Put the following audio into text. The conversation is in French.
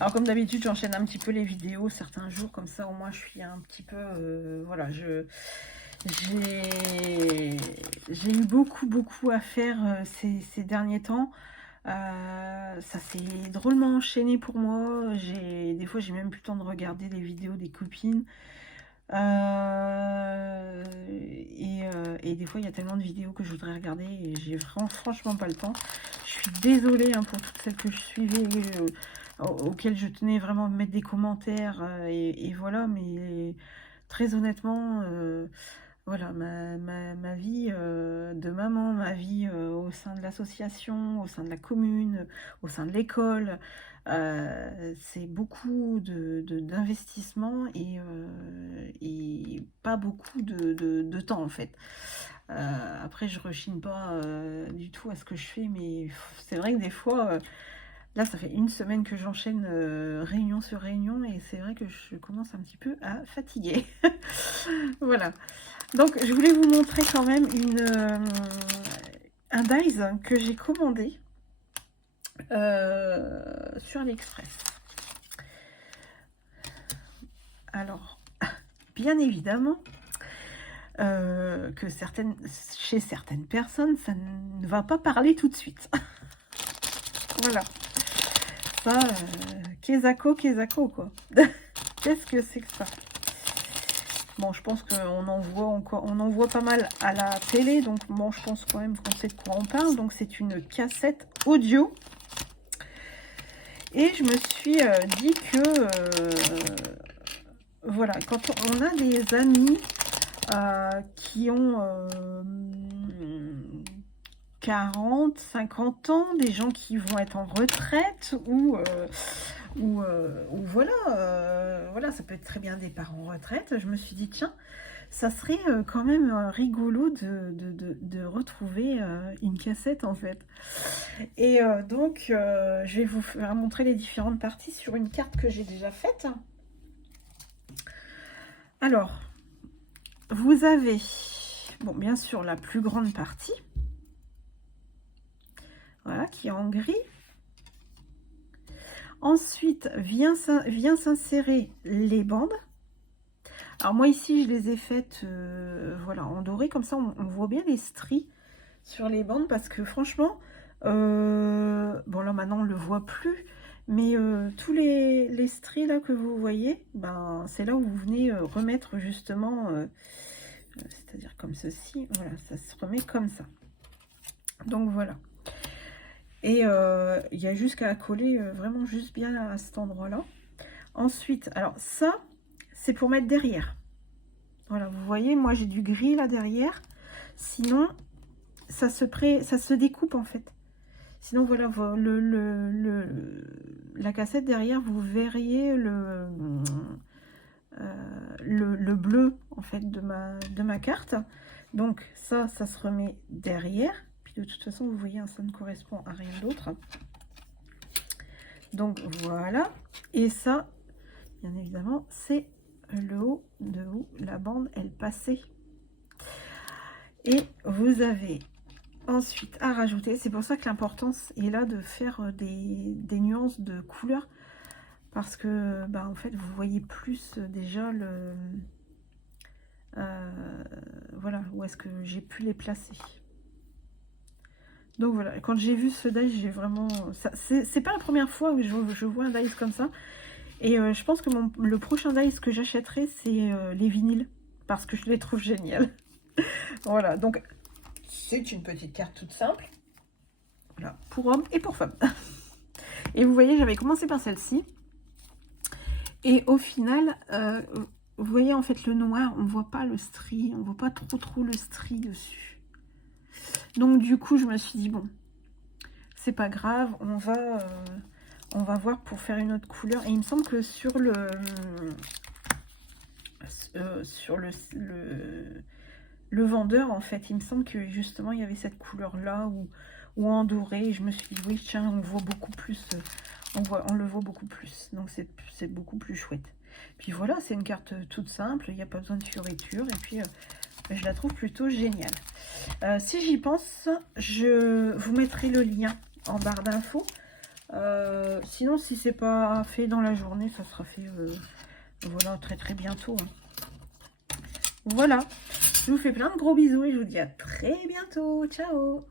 Alors comme d'habitude, j'enchaîne un petit peu les vidéos certains jours, comme ça au moins je suis un petit peu... voilà, j'ai eu beaucoup à faire ces derniers temps. Ça s'est drôlement enchaîné pour moi. Des fois, j'ai même plus le temps de regarder les vidéos des copines. Et des fois, il y a tellement de vidéos que je voudrais regarder et j'ai franchement pas le temps. Je suis désolée hein, pour toutes celles que je suivais, auxquelles je tenais vraiment à mettre des commentaires. Et voilà, mais très honnêtement, voilà, ma vie de maman, ma vie au sein de l'association, au sein de la commune, au sein de l'école, c'est beaucoup d'investissement et pas beaucoup de temps en fait. Après, je rechigne pas du tout à ce que je fais, mais c'est vrai que des fois, là, ça fait une semaine que j'enchaîne réunion sur réunion et c'est vrai que je commence un petit peu à fatiguer. Voilà. Donc, je voulais vous montrer quand même un dies que j'ai commandé sur AliExpress. Alors, bien évidemment, que chez certaines personnes, ça ne va pas parler tout de suite. Voilà. Ça, Kezako, quoi. Qu'est-ce que c'est que ça? Bon, je pense qu'on en voit pas mal à la télé, donc bon, je pense quand même qu'on sait de quoi on parle. Donc, c'est une cassette audio. Et je me suis dit que, voilà, quand on a des amis qui ont 40, 50 ans, des gens qui vont être en retraite ou voilà, voilà, ça peut être très bien des parents en retraite. Je me suis dit, tiens, ça serait quand même rigolo de retrouver une cassette en fait. Et donc, je vais vous faire montrer les différentes parties sur une carte que j'ai déjà faite. Alors, vous avez, bon, bien sûr, la plus grande partie. Voilà, qui est en gris. Ensuite, vient s'insérer les bandes. Alors moi ici, je les ai faites voilà, en doré, comme ça on voit bien les stries sur les bandes, parce que franchement, bon là maintenant on le voit plus, mais tous les stries là que vous voyez, ben, c'est là où vous venez remettre justement, c'est-à-dire comme ceci, voilà, ça se remet comme ça. Donc voilà. Et il y a juste qu'à coller vraiment juste bien à cet endroit-là. Ensuite, alors ça, c'est pour mettre derrière. Voilà, vous voyez, moi j'ai du gris là derrière. Sinon, ça se découpe en fait. Sinon, voilà, la cassette derrière, vous verriez le bleu en fait de ma carte. Donc ça se remet derrière. De toute façon, vous voyez, ça ne correspond à rien d'autre. Donc voilà. Et ça, bien évidemment, c'est le haut de où la bande, elle passait. Et vous avez ensuite à rajouter, c'est pour ça que l'importance est là de faire des nuances de couleurs. Parce que, bah, en fait, vous voyez plus déjà voilà, où est-ce que j'ai pu les placer. Donc voilà, quand j'ai vu ce dice, j'ai vraiment... C'est pas la première fois que je vois un dice comme ça. Et je pense que le prochain dice que j'achèterai, c'est les vinyles. Parce que je les trouve géniales. Voilà, donc c'est une petite carte toute simple. Voilà, pour hommes et pour femmes. Et vous voyez, j'avais commencé par celle-ci. Et au final, vous voyez en fait le noir, on ne voit pas le stri. On ne voit pas trop le stri dessus. Donc du coup, je me suis dit, bon, c'est pas grave, on va voir pour faire une autre couleur. Et il me semble que sur le vendeur, en fait, il me semble que justement, il y avait cette couleur-là ou en doré. Et je me suis dit, oui, tiens, on voit beaucoup plus, on le voit beaucoup plus. Donc c'est beaucoup plus chouette. Puis voilà, c'est une carte toute simple, il n'y a pas besoin de fioriture. Et puis... je la trouve plutôt géniale. Si j'y pense, je vous mettrai le lien en barre d'infos. sinon, si c'est pas fait dans la journée, ça sera fait voilà, très très bientôt. Hein. Voilà. Je vous fais plein de gros bisous et je vous dis à très bientôt. Ciao!